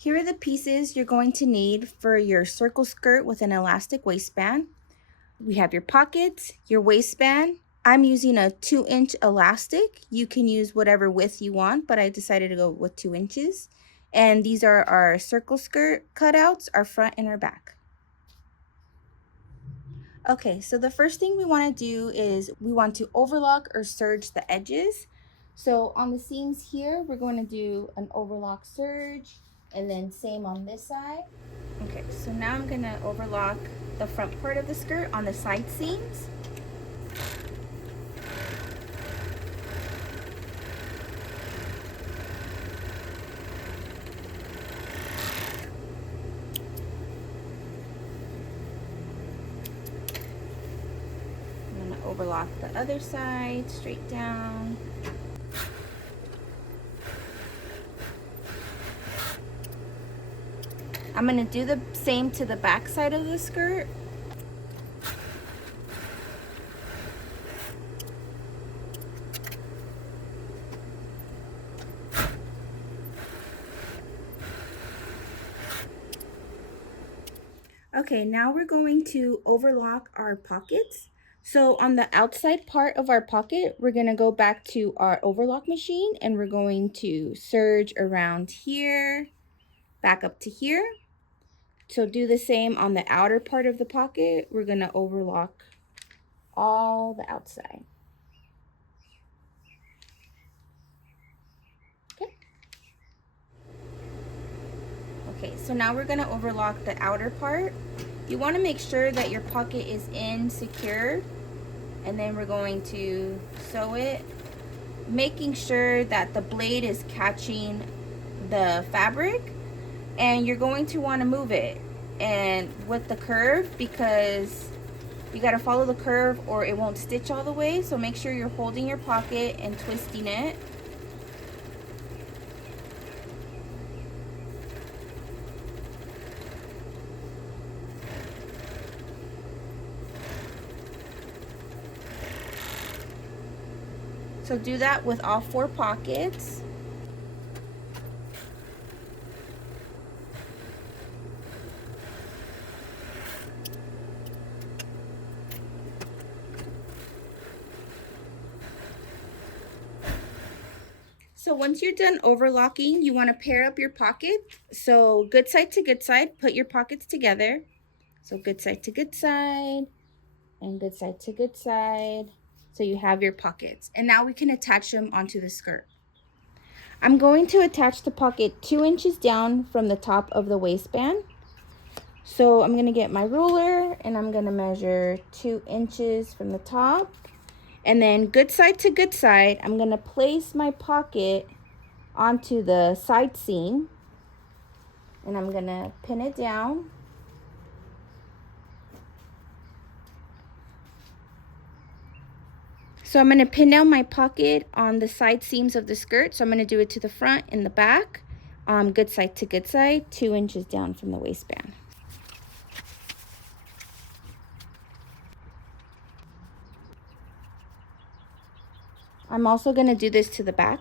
Here are the pieces you're going to need for your circle skirt with an elastic waistband. We have your pockets, your waistband. I'm using a 2-inch elastic. You can use whatever width you want, but I decided to go with 2 inches. And these are our circle skirt cutouts, our front and our back. Okay, so the first thing we want to do is we want to overlock or serge the edges. So on the seams here, we're going to do an overlock serge, and then same on this side. Okay, so now I'm going to overlock the front part of the skirt on the side seams. I'm going to overlock the other side straight down. I'm going to do the same to the back side of the skirt. Okay, now we're going to overlock our pockets. So on the outside part of our pocket, we're going to go back to our overlock machine and we're going to serge around here, back up to here. So do the same on the outer part of the pocket. We're going to overlock all the outside. Okay. Okay, so now we're going to overlock the outer part. You want to make sure that your pocket is in secure, and then we're going to sew it, making sure that the blade is catching the fabric, and you're going to want to move it and with the curve, because you got to follow the curve or it won't stitch all the way. So make sure you're holding your pocket and twisting it. So do that with all 4 pockets. So once you're done overlocking, you want to pair up your pocket. So good side to good side, put your pockets together. So good side to good side and good side to good side. So you have your pockets. And now we can attach them onto the skirt. I'm going to attach the pocket 2 inches down from the top of the waistband. So I'm going to get my ruler and I'm going to measure 2 inches from the top. And then good side to good side, I'm going to place my pocket onto the side seam. And I'm going to pin it down. So I'm going to pin down my pocket on the side seams of the skirt. So I'm going to do it to the front and the back. Good side to good side, 2 inches down from the waistband. I'm also going to do this to the back.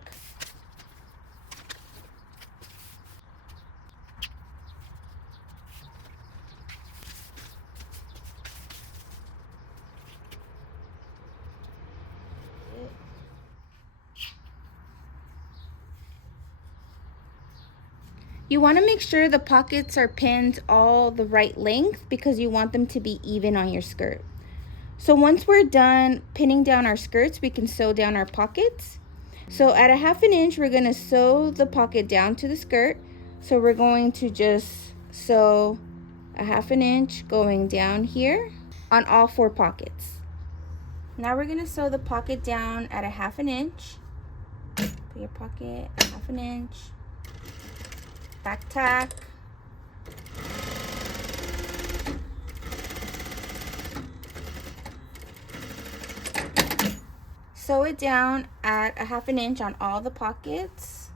You want to make sure the pockets are pinned all the right length because you want them to be even on your skirt. So once we're done pinning down our skirts, we can sew down our pockets. So at a 1/2 inch, we're going to sew the pocket down to the skirt. So we're going to just sew a 1/2 inch going down here on all 4 pockets. Now we're going to sew the pocket down at a 1/2 inch. Put your pocket at 1/2 inch. Back tack. Sew it down at a 1/2 inch on all the pockets.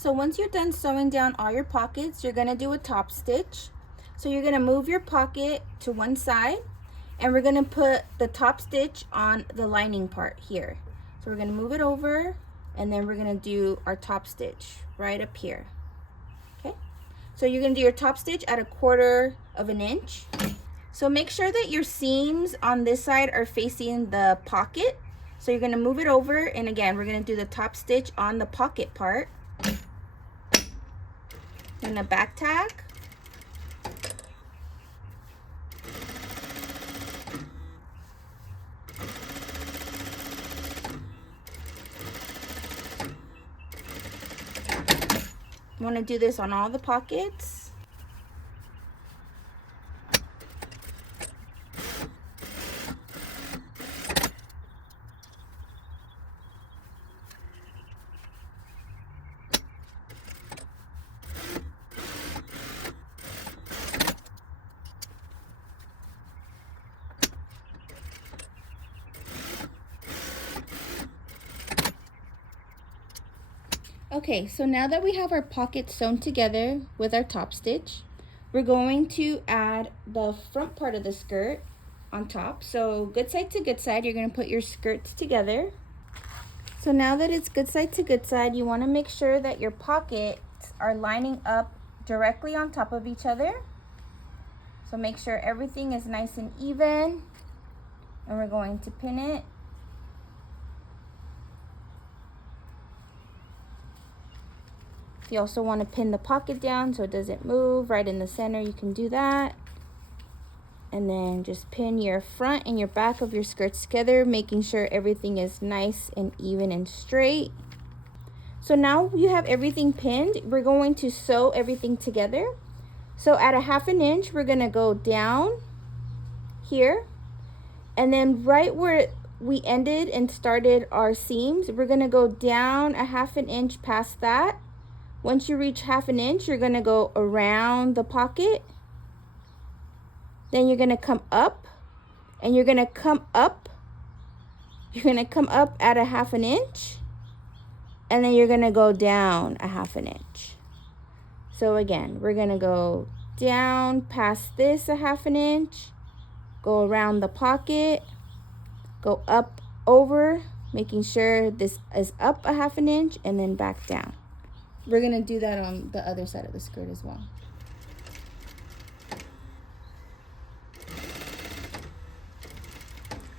So once you're done sewing down all your pockets, you're gonna do a top stitch. So you're gonna move your pocket to one side, and we're gonna put the top stitch on the lining part here. So we're gonna move it over, and then we're gonna do our top stitch right up here. Okay, so you're gonna do your top stitch at 1/4 of an inch. So make sure that your seams on this side are facing the pocket. So you're gonna move it over, and again, we're gonna do the top stitch on the pocket part. And a back tag. You want to do this on all the pockets. Okay, so now that we have our pockets sewn together with our top stitch, we're going to add the front part of the skirt on top. So good side to good side, you're going to put your skirts together. So now that it's good side to good side, you want to make sure that your pockets are lining up directly on top of each other. So make sure everything is nice and even, and we're going to pin it. You also want to pin the pocket down so it doesn't move right in the center. You can do that. And then just pin your front and your back of your skirts together, making sure everything is nice and even and straight. So now you have everything pinned. We're going to sew everything together. So at 1/2 inch, we're going to go down here. And then right where we ended and started our seams, we're going to go down 1/2 inch past that. Once you reach 1/2 inch, you're gonna go around the pocket. Then you're gonna come up, and you're gonna come up. You're gonna come up at 1/2 inch, and then you're gonna go down 1/2 inch. So again, we're gonna go down past this 1/2 inch, go around the pocket, go up over, making sure this is up 1/2 inch, and then back down. We're going to do that on the other side of the skirt as well.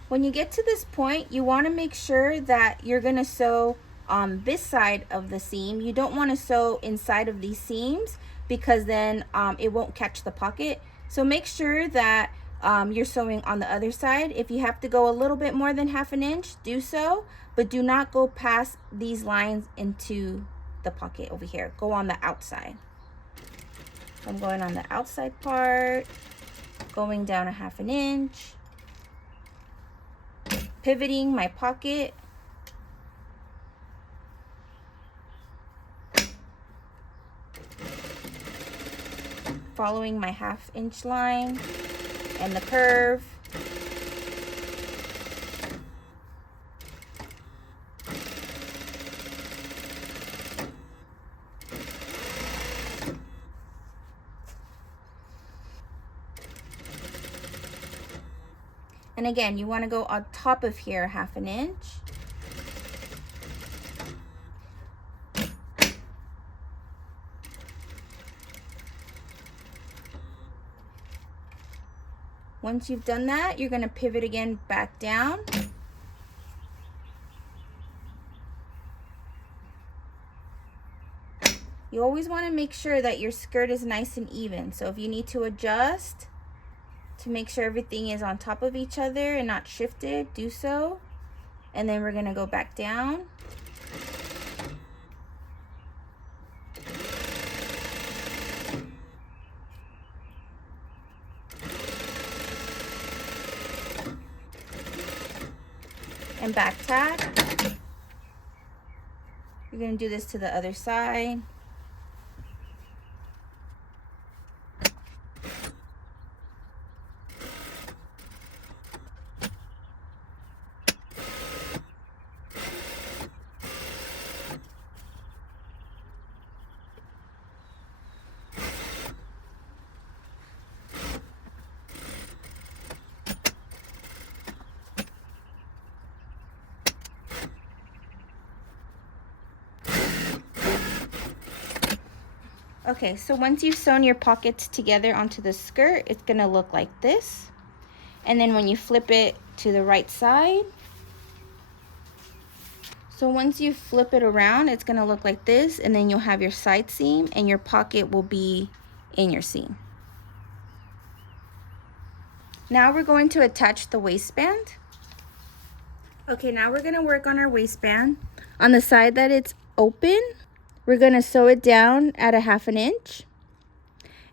When you get to this point, you want to make sure that you're going to sew on this side of the seam. You don't want to sew inside of these seams because then it won't catch the pocket. So make sure that you're sewing on the other side. If you have to go a little bit more than 1/2 inch, do so, but do not go past these lines into the pocket over here. Go on the outside. So I'm going on the outside part, going down 1/2 inch, pivoting my pocket, following my 1/2 inch line and the curve. And again, you want to go on top of here 1/2 inch. Once you've done that, you're going to pivot again back down. You always want to make sure that your skirt is nice and even. So if you need to adjust to make sure everything is on top of each other and not shifted, do so. And then we're going to go back down. And back tag. You're going to do this to the other side. Okay, so once you've sewn your pockets together onto the skirt, it's gonna look like this. And then when you flip it to the right side, so once you flip it around, it's gonna look like this, and then you'll have your side seam and your pocket will be in your seam. Now we're going to attach the waistband. Okay, now we're gonna work on our waistband. On the side that it's open, we're gonna sew it down at a 1/2 inch.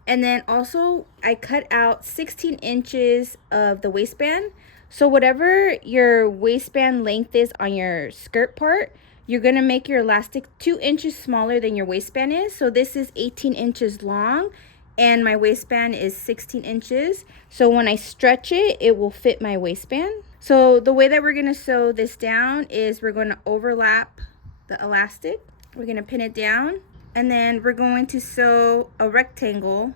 And then also I cut out 16 inches of the waistband. So whatever your waistband length is on your skirt part, you're gonna make your elastic 2 inches smaller than your waistband is. So this is 18 inches long and my waistband is 16 inches. So when I stretch it, it will fit my waistband. So the way that we're gonna sew this down is we're gonna overlap the elastic. We're gonna pin it down, and then we're going to sew a rectangle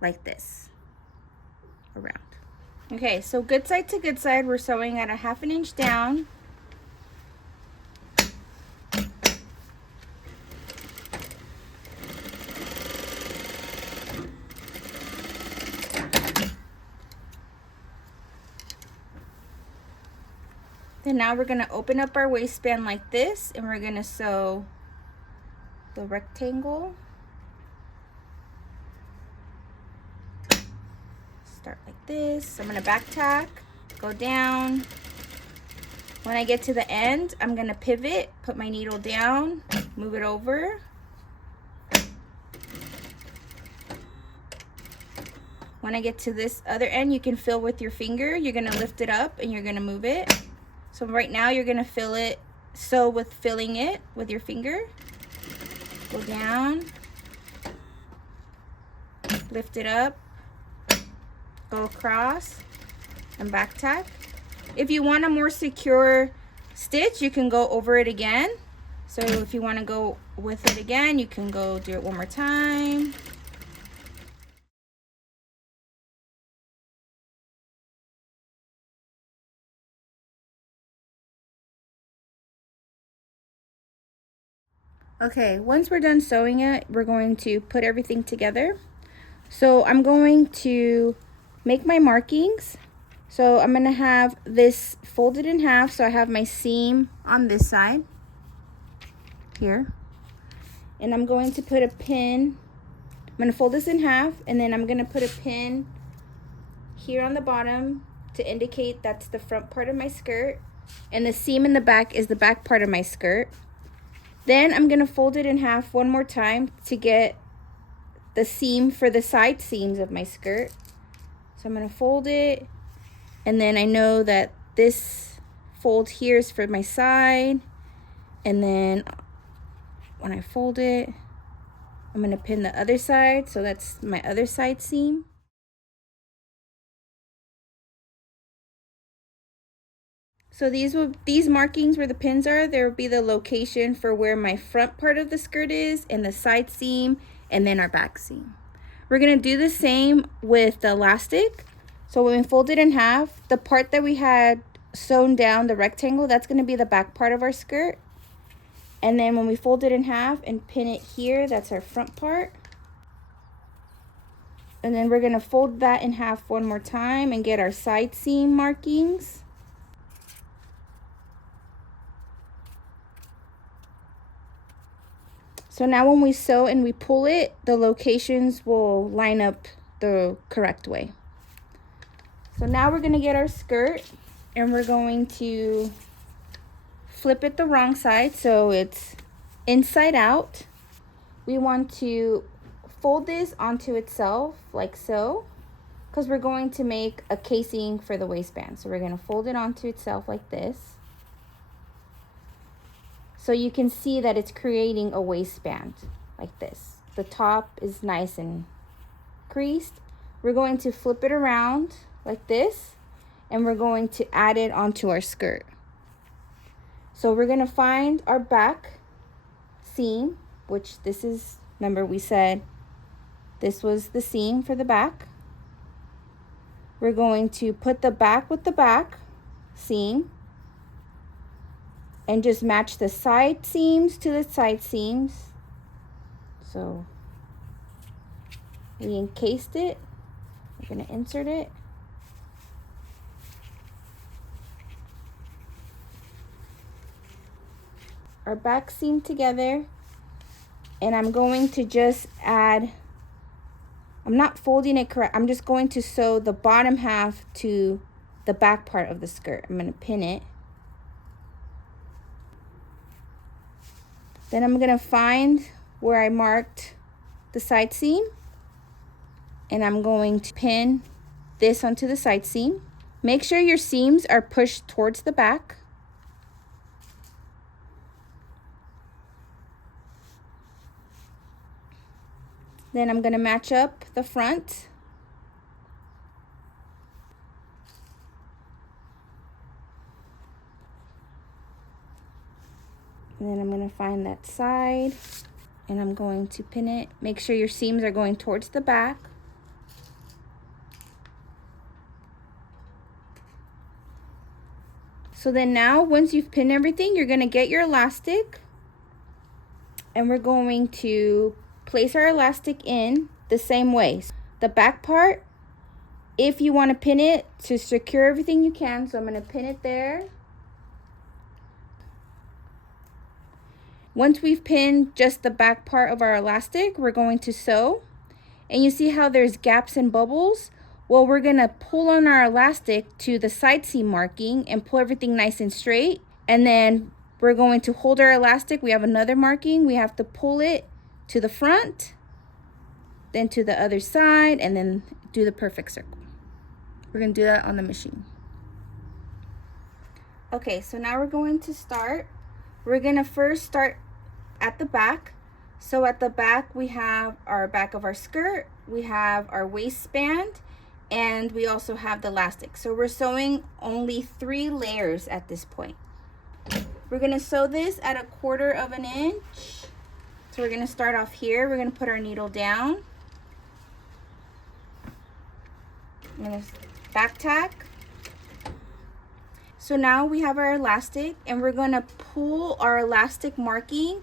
like this around. Okay, so good side to good side, we're sewing at a 1/2 inch down. Then now we're gonna open up our waistband like this, and we're gonna sew the rectangle. Start like this. I'm gonna back tack, go down. When I get to the end, I'm gonna pivot, put my needle down, move it over. When I get to this other end, you can feel with your finger. You're gonna lift it up and you're gonna move it. So right now you're gonna fill it, sew with filling it with your finger. Go down, lift it up, go across, and back tack. If you want a more secure stitch, you can go over it again. So if you want to go with it again, you can go do it one more time. Okay, once we're done sewing it, we're going to put everything together. So I'm going to make my markings. So I'm going to have this folded in half, so I have my seam on this side here. And I'm going to put a pin. I'm going to fold this in half, and then I'm going to put a pin here on the bottom to indicate that's the front part of my skirt, and the seam in the back is the back part of my skirt. Then I'm going to fold it in half one more time to get the seam for the side seams of my skirt. So I'm going to fold it, and then I know that this fold here is for my side, and then when I fold it, I'm going to pin the other side, so that's my other side seam. So these markings where the pins are, there will be the location for where my front part of the skirt is, and the side seam, and then our back seam. We're gonna do the same with the elastic. So when we fold it in half, the part that we had sewn down, the rectangle, that's gonna be the back part of our skirt. And then when we fold it in half and pin it here, that's our front part. And then we're gonna fold that in half one more time and get our side seam markings. So now when we sew and we pull it, the locations will line up the correct way. So now we're gonna get our skirt, and we're going to flip it the wrong side so it's inside out. We want to fold this onto itself like so, because we're going to make a casing for the waistband. So we're gonna fold it onto itself like this. So you can see that it's creating a waistband like this. The top is nice and creased. We're going to flip it around like this, and we're going to add it onto our skirt. So we're gonna find our back seam, which this is, remember we said this was the seam for the back. We're going to put the back with the back seam, and just match the side seams to the side seams. So we encased it. We're going to insert it. Our back seam together, and I'm going to just add, I'm not folding it correct, I'm just going to sew the bottom half to the back part of the skirt. I'm going to pin it. Then I'm going to find where I marked the side seam, and I'm going to pin this onto the side seam. Make sure your seams are pushed towards the back. Then I'm going to match up the front. And then I'm going to find that side, and I'm going to pin it. Make sure your seams are going towards the back. So then now, once you've pinned everything, you're going to get your elastic, and we're going to place our elastic in the same way. The back part, if you want to pin it to secure everything, you can. So I'm going to pin it there. Once we've pinned just the back part of our elastic, we're going to sew. And you see how there's gaps and bubbles? Well, we're going to pull on our elastic to the side seam marking and pull everything nice and straight. And then we're going to hold our elastic. We have another marking. We have to pull it to the front, then to the other side, and then do the perfect circle. We're going to do that on the machine. Okay, so now we're going to start. We're going to first start at the back. So at the back, we have our back of our skirt, we have our waistband, and we also have the elastic. So we're sewing only 3 layers at this point. We're going to sew this at 1/4 of an inch. So we're going to start off here. We're going to put our needle down. I'm going to back tack. So now we have our elastic, and we're going to pull our elastic marking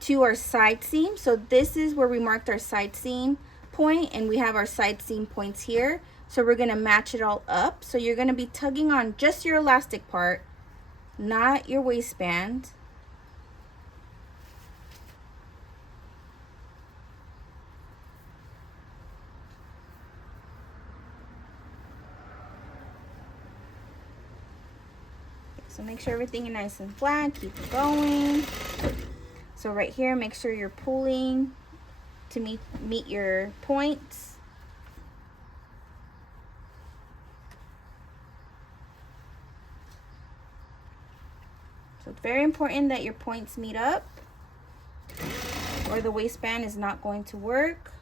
to our side seam. So this is where we marked our side seam point, and we have our side seam points here. So we're going to match it all up. So you're going to be tugging on just your elastic part, not your waistband. So make sure everything is nice and flat, keep it going. So right here, make sure you're pulling to meet your points. So it's very important that your points meet up, or the waistband is not going to work.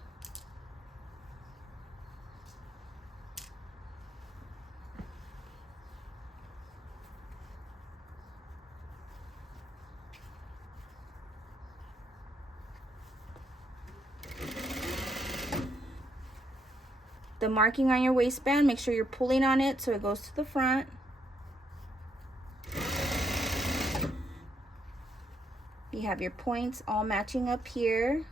The marking on your waistband, make sure you're pulling on it so it goes to the front. You have your points all matching up here.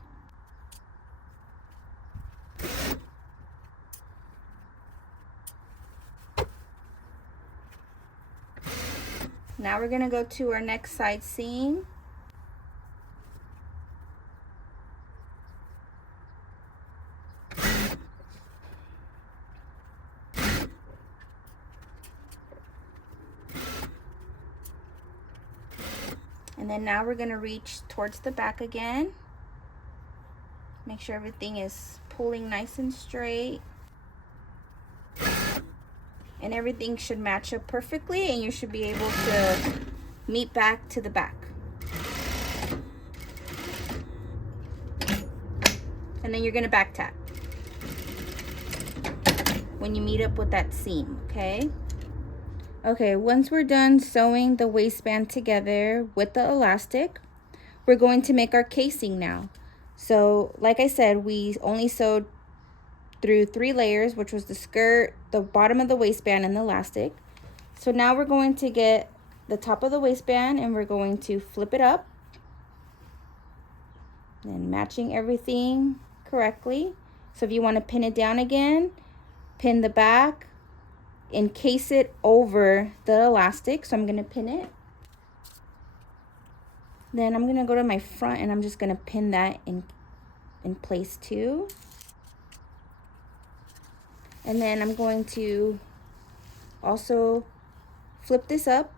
Now we're going to go to our next side seam. And then now we're going to reach towards the back again. Make sure everything is pulling nice and straight. And everything should match up perfectly, and you should be able to meet back to the back. And then you're going to back tack when you meet up with that seam, okay? Okay, once we're done sewing the waistband together with the elastic, we're going to make our casing now. So, like I said, we only sewed through 3 layers, which was the skirt, the bottom of the waistband, and the elastic. So now we're going to get the top of the waistband, and we're going to flip it up. And matching everything correctly. So if you want to pin it down again, pin the back, encase it over the elastic. So I'm going to pin it. Then I'm going to go to my front and I'm just going to pin that in place too. And then I'm going to also flip this up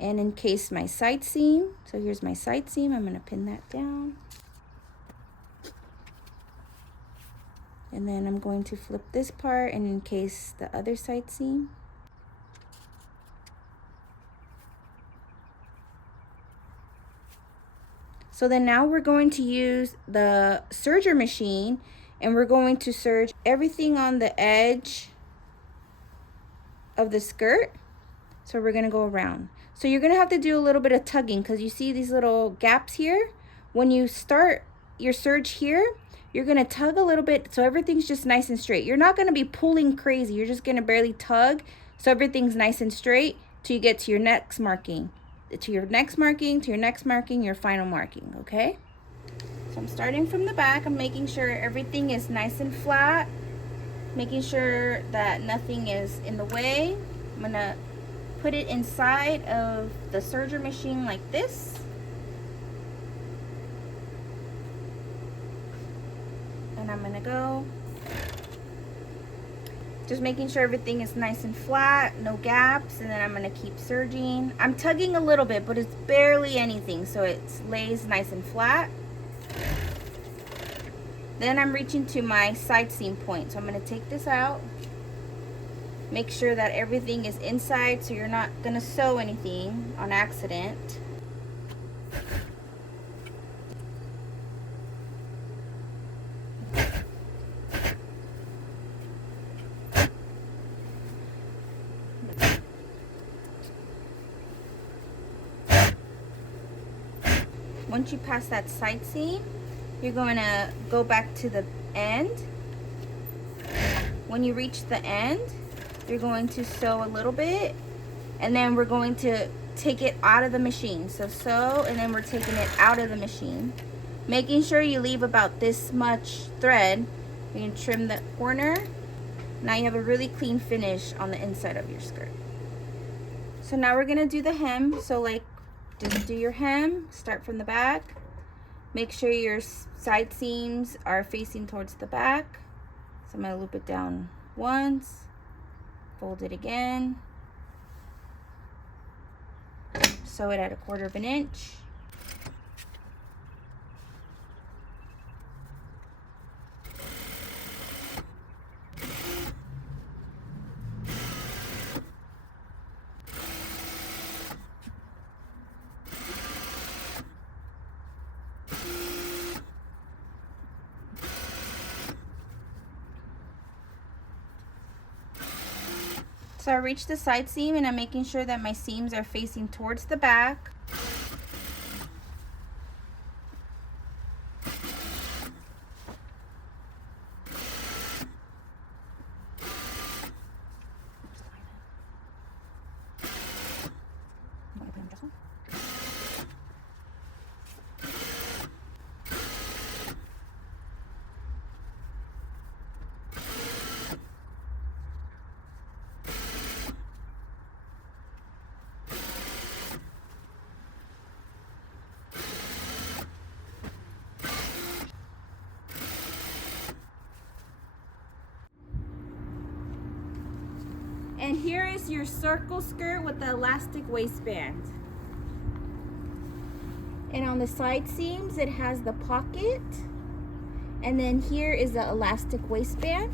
and encase my side seam. So here's my side seam. I'm going to pin that down. And then I'm going to flip this part and encase the other side seam. So then now we're going to use the serger machine and we're going to serge everything on the edge of the skirt. So we're gonna go around. So you're gonna have to do a little bit of tugging because you see these little gaps here. When you start your serge here, you're gonna tug a little bit so everything's just nice and straight. You're not gonna be pulling crazy. You're just gonna barely tug so everything's nice and straight till you get to your next marking. To your next marking, to your next marking, your final marking, okay? So I'm starting from the back. I'm making sure everything is nice and flat, making sure that nothing is in the way. I'm gonna put it inside of the serger machine like this. And I'm gonna go. Just making sure everything is nice and flat, no gaps, and then I'm gonna keep serging. I'm tugging a little bit, but it's barely anything, so it lays nice and flat. Then I'm reaching to my side seam point. So I'm gonna take this out. Make sure that everything is inside so you're not gonna sew anything on accident. Once you pass that side seam, you're going to go back to the end. When you reach the end, you're going to sew a little bit, and then we're going to take it out of the machine. So sew, and then we're taking it out of the machine, making sure you leave about this much thread. You can trim the corner. Now you have a really clean finish on the inside of your skirt. So now we're gonna do the hem. So like, just do your hem, start from the back. Make sure your side seams are facing towards the back. So I'm gonna loop it down once, fold it again, sew it at 1/4 inch. So I reached the side seam and I'm making sure that my seams are facing towards the back. And here is your circle skirt with the elastic waistband. And on the side seams, it has the pocket. And then here is the elastic waistband.